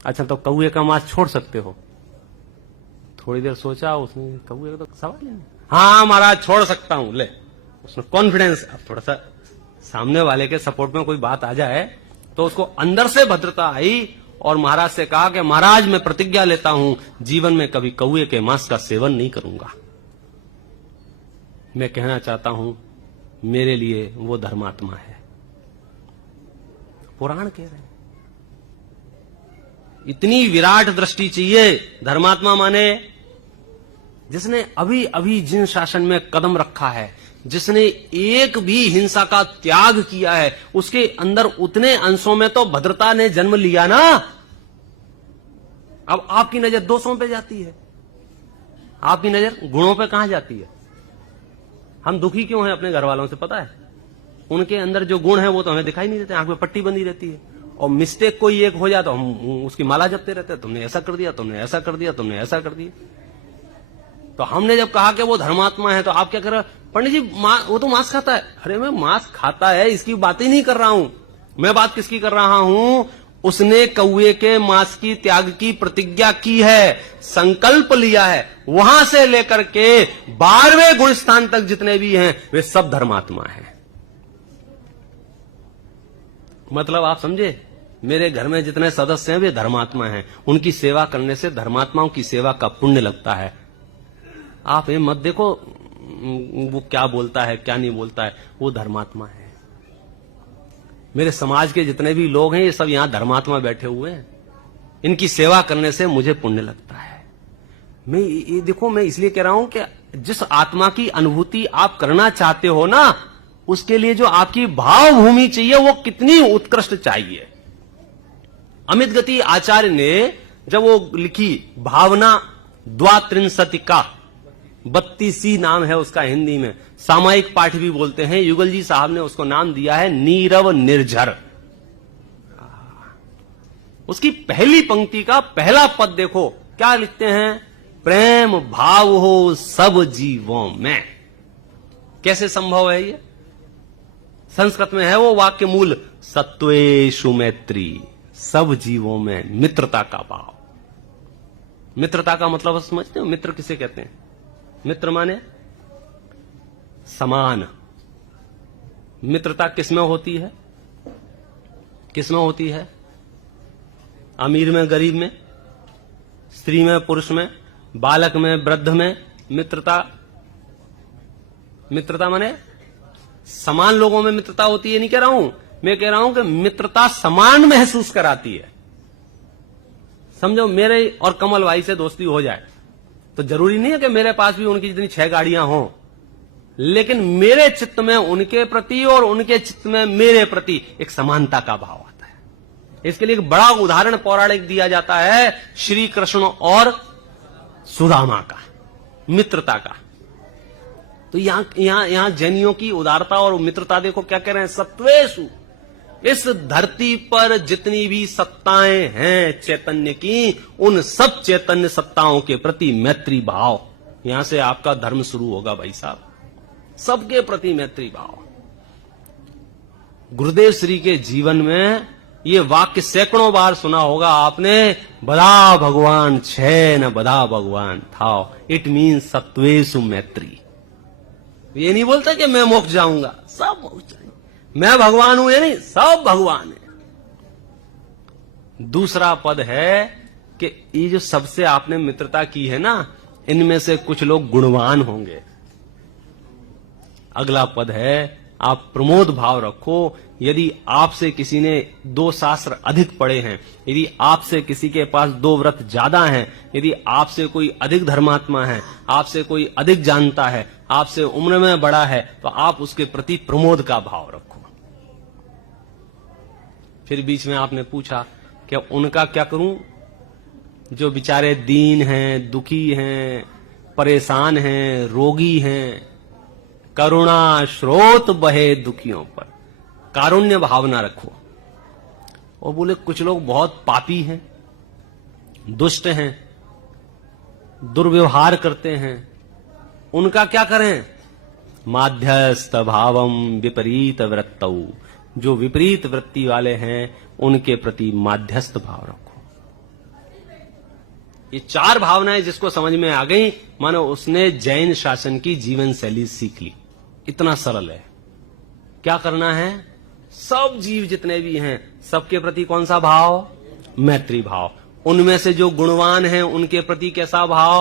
अच्छा, तो कौए का मांस छोड़ सकते हो? थोड़ी देर सोचा उसने, कौए का तो सवाल ही नहीं। हाँ महाराज छोड़ सकता हूं। ले, उसमें कॉन्फिडेंस। अब थोड़ा सा सामने वाले के सपोर्ट में कोई बात आ जाए तो उसको अंदर से भद्रता आई और महाराज से कहा कि महाराज मैं प्रतिज्ञा लेता हूं जीवन में कभी कौए के मांस का सेवन नहीं करूंगा। मैं कहना चाहता हूं मेरे लिए वो धर्मात्मा है। पुराण कह रहे हैं। इतनी विराट दृष्टि चाहिए। धर्मात्मा माने जिसने अभी अभी जिन शासन में कदम रखा है, जिसने एक भी हिंसा का त्याग किया है, उसके अंदर उतने अंशों में तो भद्रता ने जन्म लिया ना। अब आपकी नजर दोषों पे जाती है, आपकी नजर गुणों पे कहां जाती है? हम दुखी क्यों हैं अपने घर वालों से पता है? उनके अंदर जो गुण है वो तो हमें दिखाई नहीं देते, आंख में पट्टी बंधी रहती है। और मिस्टेक कोई एक हो जाए तो हम उसकी माला जपते रहते हैं, तुमने ऐसा कर दिया, तुमने ऐसा कर दिया, तुमने ऐसा कर दिया। तो हमने जब कहा कि वो धर्मात्मा है तो आप क्या कर रहे हो? पंडित जी वो तो मांस खाता है। अरे मैं मांस खाता है इसकी बात ही नहीं कर रहा हूं। मैं बात किसकी कर रहा हूं? उसने कौए के मांस की त्याग की प्रतिज्ञा की है, संकल्प लिया है। वहां से लेकर के 12वें गुण स्थान तक जितने भी हैं वे सब धर्मात्मा हैं। मतलब आप समझे, मेरे घर में जितने सदस्य हैं वे धर्मात्मा हैं। उनकी सेवा करने से धर्मात्माओं की सेवा का पुण्य लगता है। आप ये मत देखो वो क्या बोलता है क्या नहीं बोलता है, वो धर्मात्मा है। मेरे समाज के जितने भी लोग हैं ये सब यहां धर्मात्मा बैठे हुए हैं। इनकी सेवा करने से मुझे पुण्य लगता है। मैं ये देखो, मैं इसलिए कह रहा हूं कि जिस आत्मा की अनुभूति आप करना चाहते हो ना, उसके लिए जो आपकी भावभूमि चाहिए वो कितनी उत्कृष्ट चाहिए। अमित गति आचार्य ने जब वो लिखी भावना द्वात्रिंशतिका, 32 नाम है उसका हिंदी में, सामायिक पाठ भी बोलते हैं, युगल जी साहब ने उसको नाम दिया है नीरव निर्झर। उसकी पहली पंक्ति का पहला पद देखो क्या लिखते हैं? प्रेम भाव हो सब जीवों में। कैसे संभव है ये? संस्कृत में है वो वाक्य मूल, सत्वेषु मैत्री, सब जीवों में मित्रता का भाव। मित्रता का मतलब समझते हो? मित्र किसे कहते हैं? मित्र माने समान। मित्रता किसमें होती है? किसमें होती है? अमीर में गरीब में, स्त्री में पुरुष में, बालक में वृद्ध में। मित्रता माने समान लोगों में मित्रता होती है। नहीं कह रहा हूं, मैं कह रहा हूं कि मित्रता समान महसूस कराती है। समझो, मेरे और कमल भाई से दोस्ती हो जाए तो जरूरी नहीं है कि मेरे पास भी उनकी जितनी 6 गाड़ियां हों, लेकिन मेरे चित्त में उनके प्रति और उनके चित्त में मेरे प्रति एक समानता का भाव आता है। इसके लिए एक बड़ा उदाहरण पौराणिक दिया जाता है, श्री कृष्ण और सुदामा का, मित्रता का। तो यहां जैनियों की उदारता और मित्रता देखो क्या कह रहे हैं, सत्वेषु। इस धरती पर जितनी भी सत्ताएं हैं चैतन्य की, उन सब चैतन्य सत्ताओं के प्रति मैत्री भाव। यहां से आपका धर्म शुरू होगा भाई साहब, सबके प्रति मैत्री भाव। गुरुदेव श्री के जीवन में ये वाक्य सैकड़ों बार सुना होगा आपने, बधा भगवान छे न बधा भगवान था। इट मीन्स सत्वेषु मैत्री। ये नहीं बोलता कि मैं मोक्ष जाऊंगा, सब मोक्ष जाएंगे, मैं भगवान हूं, ये नहीं, सब भगवान है। दूसरा पद है कि ये जो सबसे आपने मित्रता की है ना, इनमें से कुछ लोग गुणवान होंगे। अगला पद है, आप प्रमोद भाव रखो। यदि आपसे किसी ने 2 शास्त्र अधिक पढ़े हैं, यदि आपसे किसी के पास 2 व्रत ज्यादा हैं, यदि आपसे कोई अधिक धर्मात्मा है, आपसे कोई अधिक जानता है, आपसे उम्र में बड़ा है, तो आप उसके प्रति प्रमोद का भाव रखो। फिर बीच में आपने पूछा कि उनका क्या करूं जो बेचारे दीन हैं, दुखी हैं, परेशान हैं, रोगी हैं। करुणा स्रोत बहे दुखियों पर, कारुण्य भावना रखो। और बोले कुछ लोग बहुत पापी हैं, दुष्ट हैं, दुर्व्यवहार करते हैं, उनका क्या करें? माध्यस्थ भावम विपरीत वृत्तौ। जो विपरीत वृत्ति वाले हैं उनके प्रति माध्यस्थ भाव रखो। ये 4 भावनाएं जिसको समझ में आ गई, मानो उसने जैन शासन की जीवन शैली सीख ली। इतना सरल है। क्या करना है? सब जीव जितने भी हैं सबके प्रति कौन सा भाव? मैत्री भाव। उनमें से जो गुणवान हैं उनके प्रति कैसा भाव?